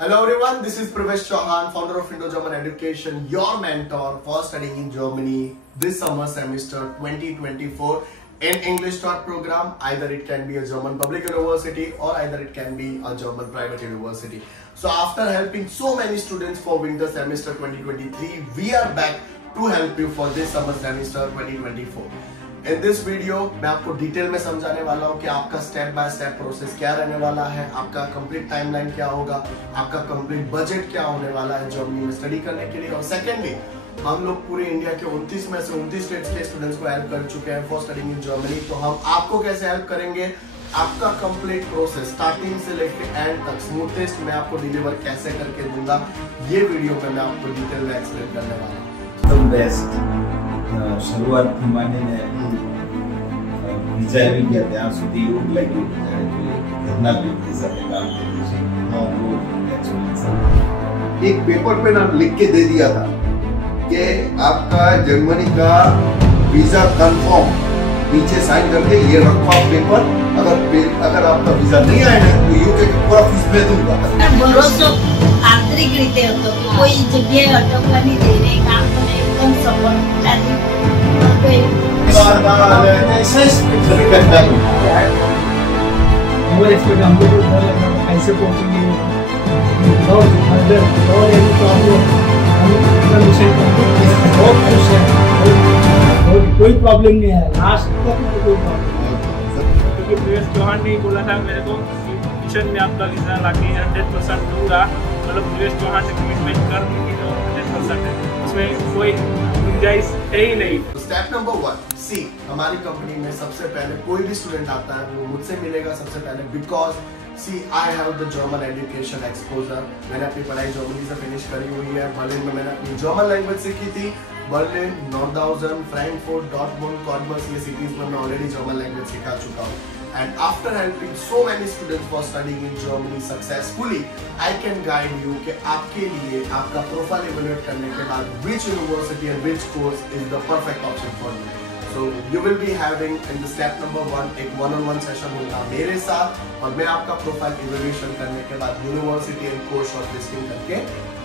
Hello everyone, this is Pravesh Chauhan, founder of Indo-German Education, your mentor for studying in Germany this summer semester 2024 in English Talk program. Either it can be a German public university or either it can be a German private university. So after helping so many students for winter semester 2023, we are back to help you for this summer semester 2024. In this video मैं आपको detail में समझाने वाला हूँ कि आपका step by step process क्या रहने वाला है, आपका कंप्लीट टाइमलाइन क्या होगा, आपका कंप्लीट बजट क्या होने वाला है जर्मनी में स्टडी करने के लिए। और सेकेंडली, हम लोग पूरे इंडिया के 29 में से 29 स्टेट्स के स्टूडेंट्स को हेल्प कर चुके हैं फॉर स्टडिंग इन जर्मनी। तो हम आपको कैसे हेल्प करेंगे, आपका कंप्लीट प्रोसेस स्टार्टिंग से लेकर एंड तक स्मूथेस्ट मैं आपको डिलीवर कैसे करके दूंगा, ये वीडियो में मैं आपको डिटेल में एक्सप्लेन करने वाला हूँ। बेस्ट શરૂઆત થી માંડીને બીજા એવી ગયા ત્યાં સુધી એવું લાગ્યું કે ઘરના વ્યક્તિ સાથે કામ કર્યું છે। एक पेपर पे ना लिख के दे दिया था कि आपका जर्मनी का वीजा कंफर्म, नीचे साइन करके ये रखो आप पेपर। अगर आपका वीजा नहीं आएगा तो यूके का पूरा फीस मैं दूंगा। ભરોસો આંતરિક રીતે હતો કે કોઈ જગ્યાએ અટકવાની દેને કામ મને એકદમ સફળતાથી कैसे पहुंचेंगे बहुत खुश है और कोई प्रॉब्लम नहीं है लास्ट तक कोई प्रॉब्लम नहीं। क्योंकि प्रवेश चौहान ने बोला था मेरे को मिशन में आपका वीजा लाके 100% दूंगा, मतलब प्रवेश चौहान ने कमिटमेंट कर दी थी तो 100% है, उसमें कोई गुंजाइश है ही नहीं। स्टेप नंबर 1, सी हमारी कंपनी में सबसे पहले कोई भी स्टूडेंट आता है वो मुझसे मिलेगा सबसे पहले, because see I have the German education exposure. मैंने अपनी पढ़ाई जर्मनी से फिनिश करी हुई है। बर्लिन में मैंने अपनी जर्मन लैंग्वेज सीखी थी। बर्लिन, नॉर्डहाउजन, फ्रैंकफर्ट, डॉर्टमुंड, कॉर्बस, ये सिटीज में मैं ऑलरेडी जर्मन लैंग्वेज सिखा चुका हूँ। And after helping so many students for studying in Germany successfully, I can guide you कि आपके लिए आपका प्रोफाइल इवैल्यूएट करने के बाद which university and which course is the perfect option for you. So you will be having in the step number 1 एक one-on-one session होगा मेरे साथ, और मैं आपका प्रोफाइल इवैल्यूएशन करने के बाद यूनिवर्सिटी एंड कोर्स शॉर्टलिस्टिंग करके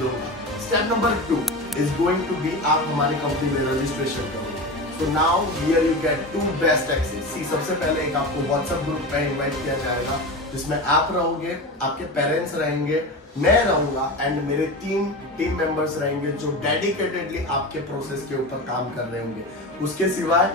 दूंगा। Step number 2 is going to be आप हमारी कंपनी में रजिस्ट्रेशन करोगे। So now here you get 2 best access। सी सबसे पहले एक आपको WhatsApp ग्रुप में इनवाइट किया जाएगा जिसमें आप रहोगे, आपके पेरेंट्स रहेंगे, मैं रहूंगा एंड मेरे टीम मेंबर्स रहेंगे जो डेडिकेटेडली आपके प्रोसेस के ऊपर काम कर रहे होंगे। उसके सिवाय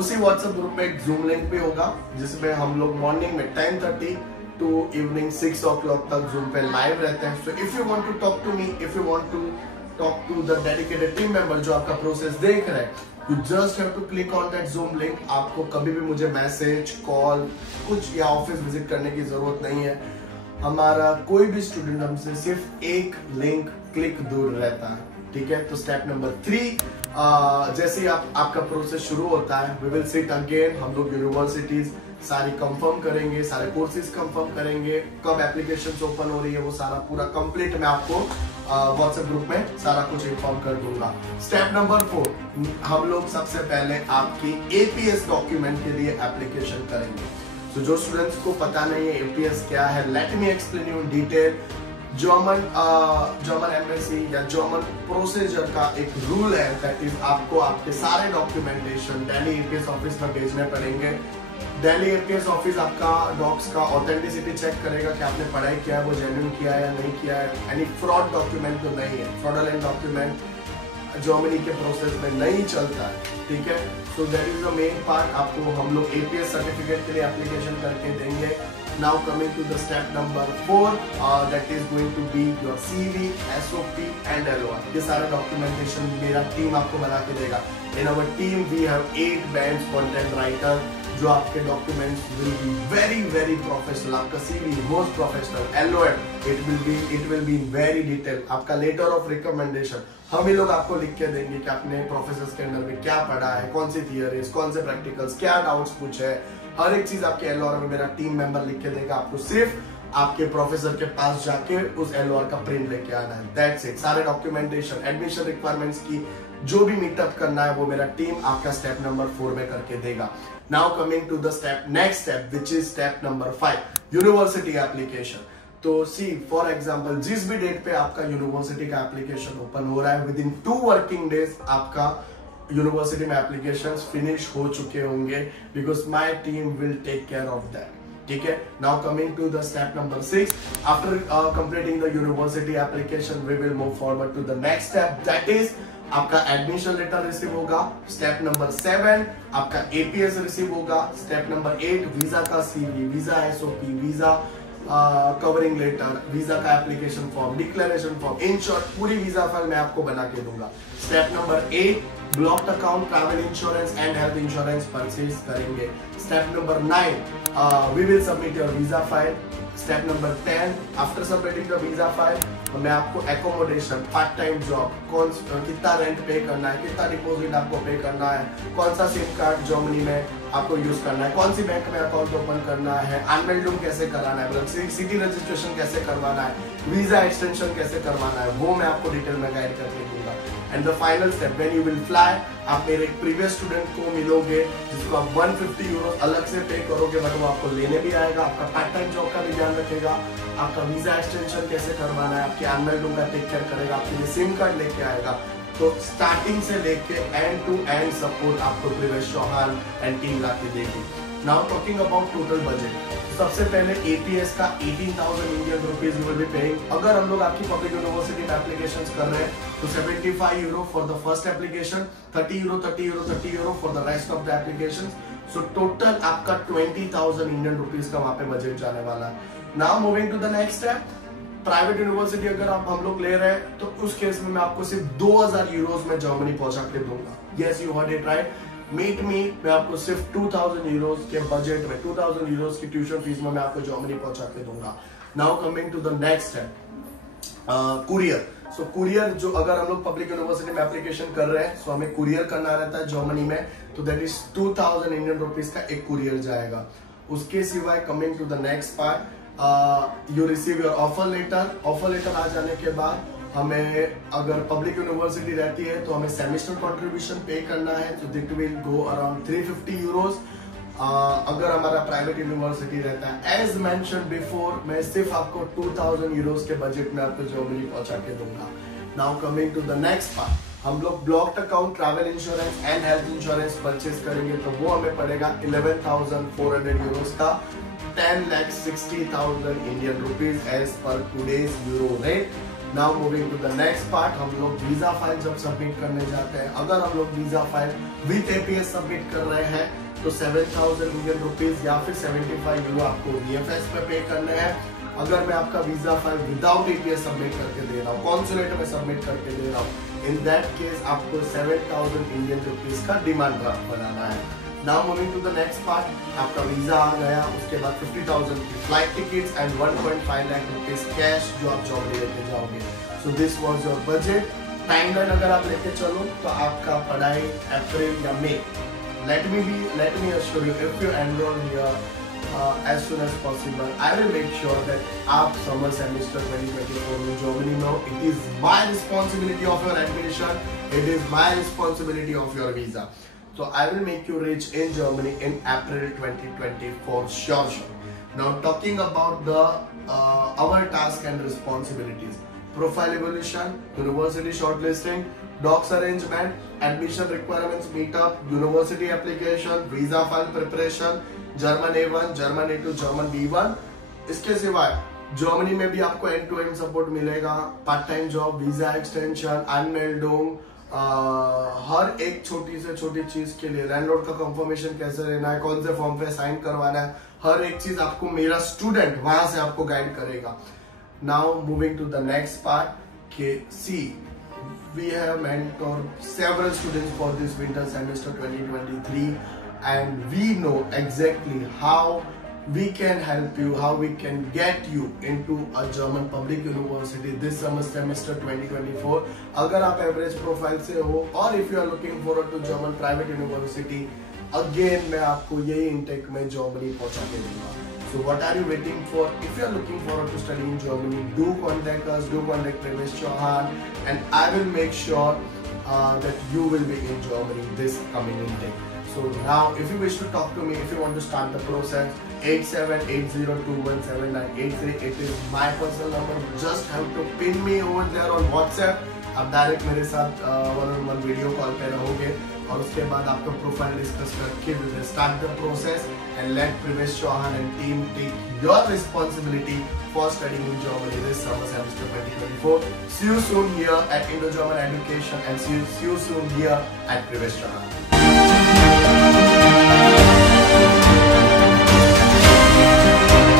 उसी WhatsApp ग्रुप में एक Zoom लिंक भी होगा जिसमें हम लोग मॉर्निंग में 10:30 टू इवनिंग 6 o'clock तक Zoom पे लाइव रहते हैं। So if you want to talk to me, if you want to talk to the dedicated team member जो आपका प्रोसेस देख रहे हैं, you just have to click on that Zoom link। आपको कभी भी मुझे मैसेज, कॉल, कुछ या ऑफिस विजिट करने की जरूरत नहीं है। हमारा कोई भी स्टूडेंट हमसे सिर्फ एक लिंक क्लिक दूर रहता है, ठीक है। तो स्टेप नंबर 3, जैसे ही आपका प्रोसेस शुरू होता है, we will sit again। हम लोग यूनिवर्सिटीज सारी कंफर्म करेंगे, सारे कोर्सेज कंफर्म करेंगे, कब एप्लीकेशंस ओपन हो रही है वो सारा पूरा कंप्लीट मैं आपको व्हाट्सएप ग्रुप में सारा कुछ इन्फॉर्म कर दूंगा। स्टेप नंबर 4, हम लोग सबसे पहले आपकी एपीएस डॉक्यूमेंट के लिए एप्लीकेशन करेंगे। तो जो स्टूडेंट्स को पता नहीं है एपीएस क्या है, let me explain you in detail. German embassy या जर्मन प्रोसीजर का एक रूल है, दैट इज आपको आपके सारे डॉक्यूमेंटेशन दिल्ली एपीएस ऑफिस में भेजने पड़ेंगे। दिल्ली एपीएस ऑफिस आपका डॉक्स का ऑथेंटिसिटी चेक करेगा कि आपने पढ़ाई किया है वो जेन्युइन किया है या नहीं किया है, यानी फ्रॉड डॉक्यूमेंट तो नहीं है। फ्रॉडलेंट डॉक्यूमेंट जर्मनी के प्रोसेस में नहीं चलता है, ठीक है। So that is the main part. आपको हम लोग एपीएस सर्टिफिकेट के लिए एप्लीकेशन करके देंगे। Now coming to the step number 4, that is going to be your CV, SOP and LOR. ये सारा डॉक्यूमेंटेशन मेरा टीम आपको बना के देगा। In our team we have 8 bench content writer जो आपके documents will be very very professional. आपका CV most professional, LOR it will be in very detail. आपका लेटर ऑफ रिकमेंडेशन हम ही लोग आपको लिख के देंगे कि आपने प्रोफेसर्स के अंडर में क्या पढ़ा है, कौन सी थियरीज, कौन से प्रैक्टिकल्स, क्या डाउट्स पूछे, हर एक चीज आपके एलओआर में मेरा टीम मेंबर लिख के देगा। आपको सिर्फ आपके प्रोफेसर के पास जाके उस एलओआर का प्रिंट लेके आना है, दैट्स इट। सारे डॉक्यूमेंटेशन, एडमिशन रिक्वायरमेंट्स की जो भी मीटअप करना है वो मेरा टीम आपका स्टेप नंबर 4 में करके देगा। Now coming to the next step which is step number 5, university application. तो सी फॉर एग्जांपल जिस भी डेट पे आपका यूनिवर्सिटी का एप्लीकेशन ओपन हो रहा है, विद इन 2 वर्किंग डेज आपका यूनिवर्सिटी में एप्लीकेशंस फिनिश हो चुके होंगे, because my team will take care of that. ठीक है, now coming to the step number 6, after completing the university application we will move forward to the next step, that is आपका admission letter receive होगा। Step number 7 आपका APS receive होगा। Step number 8 visa का CV, visa SOP, visa covering letter, visa का application form, declaration form, in short पूरी visa file मैं आपको बना के दूंगा। Step number 8 blocked account, travel insurance and health insurance purchase करेंगे। Step number 9 we will submit your visa file. Step number 10 after submitting the visa file मैं आपको accommodation, part time job, कितना rent pay करना है, कितना deposit आपको पे करना है, कौन सा सिम कार्ड जर्मनी में आपको यूज करना है, कौन सी बैंक में अकाउंट ओपन करना है, अनमेल्ड कैसे कराना है, मतलब सिटी रजिस्ट्रेशन कैसे करवाना है, वीजा एक्सटेंशन कैसे करवाना है, वो मैं आपको डिटेल में गाइड करके दूंगा। And the final step when you will fly, आप मेरे एक प्रीवियस स्टूडेंट को मिलोगे जिसको आप 150 यूरो अलग से पे करोगे, बट वो आपको लेने भी आएगा, आपका पार्ट टाइम जॉब का भी ध्यान रखेगा, आपका वीजा एक्सटेंशन कैसे करवाना है, आपके अनमेल्ड का टेक केयर करेगा, आपके लिए सिम कार्ड लेके आएगा। तो स्टार्टिंग से लेके एंड टू एंड सपोर्ट आपको प्रिवेश चौहान एंड टीम लाके देगी। Now talking about total budget, सबसे पहले एपीएस का 18,000 Indian rupees you will be paying. अगर हम लोग आपकी पब्लिक यूनिवर्सिटी में एप्लीकेशंस कर रहे हैं तो 75 euro for the first application, 30 euro 30 euro 30 euro for the rest of the applications. So total आपका 20,000 इंडियन रुपीज का वहां पे बजट जाने वाला है। Now moving to the next step, private university अगर आप हम लोग ले रहे हैं तो उस केस में मैं आपको सिर्फ 2,000 यूरोज में जर्मनी पहुंचा के दूंगा। Yes you heard it right, meet me, मैं आपको सिर्फ 2,000 यूरोज के बजट में, 2,000 यूरोज की ट्यूशन फीस में मैं आपको जर्मनी पहुंचा के दूंगा। Now coming to the next step, courier. So courier जो अगर हम लोग पब्लिक यूनिवर्सिटी में एप्लीकेशन कर रहे हैं, सो हमें कुरियर करना रहता है जर्मनी में, तो दैट इज 2,000 इंडियन रुपीज का एक कुरियर जाएगा। उसके सिवाय coming to the next part, you receive your offer letter. Offer letter आ जाने के बाद हमें अगर पब्लिक यूनिवर्सिटी रहती है तो हमें सेमेस्टर कंट्रीब्यूशन पे करना है, तो that will go around 350 euros. अगर हमारा प्राइवेट यूनिवर्सिटी रहता है, एज मेंशन बिफोर, मैं सिर्फ आपको 2,000 यूरोज के बजट में आपको जर्मनी पहुंचा के दूंगा। Now coming to the next part, हम लोग blocked account, travel insurance and health insurance purchase करेंगे तो वो हमें पड़ेगा 11,400 यूरोज का, 10,60,000 Indian rupees as per today's euro rate. Now moving to the next part, हम लोग वीजा फाइल जब सबमिट करने जाते हैं, अगर हम लोग visa file with APS submit कर रहे हैं तो 7,000 इंडियन रुपीज या फिर 75 यूरो आपको वीएफएस पे पे करने हैं। अगर मैं आपका visa file without APS submit करके दे रहा हूँ, कॉन्सुलेट में सबमिट करके दे रहा हूँ, इन दैट केस आपको 7,000 इंडियन रुपीज का डिमांड ड्राफ्ट बनाना है। Now moving to the next part, आपका वीजा आ गया, उसके बाद 50,000 की flight tickets and 1.5 lakh rupees cash जो आप जॉब लेके जाओगे। So this was your budget. Timeline अगर आप लेके चलो तो आपका पढ़ाई अप्रैल या मई, let me assure you, if you enroll here as soon as possible, I will make sure that आप summer semester 2024 में जर्मनी में हो। It is my responsibility of your admission, it is my responsibility of your visa. So I will make you reach in Germany in April 2024 sure. Now talking about the our task and responsibilities, profile evaluation, university shortlisting, docs arrangement, admission requirements meetup, university application, visa file preparation, German A1, German A2, German B1। इसके सिवाय Germany में भी आपको end to end support मिलेगा, part time job, visa extension, अनमेल्डिंग, हर एक छोटी से छोटी चीज के लिए लैंडलॉर्ड का कंफर्मेशन कैसे लेना है, कौन से फॉर्म पे साइन करवाना है, हर एक चीज आपको मेरा स्टूडेंट वहां से आपको गाइड करेगा। Now moving to the next part, see we have mentored several students for this winter semester 2023 and we know exactly how we can help you, how we can get you into a German public university this summer semester 2024। अगर आप average profile से हो और if you are looking forward to German private university, again मैं आपको यही intake में Germany पहुंचा के दूंगा। So what are you waiting for? If you are looking forward to study in Germany, do contact us, do contact Pravesh Chauhan, and I will make sure that you will be in Germany this coming intake. So now, if you wish to talk to me, if you want to start the process, 8780217983. It is my personal number. Just have to pin me over there on WhatsApp. आप direct मेरे साथ 1-on-1 video call पे रहोगे और उसके बाद आपका profile discuss करके we will start the process and let Privesh Chauhan and team take your responsibility for studying in Germany this summer semester 2024. See you soon here at Indo-German Education and see you soon here at Privesh Chauhan.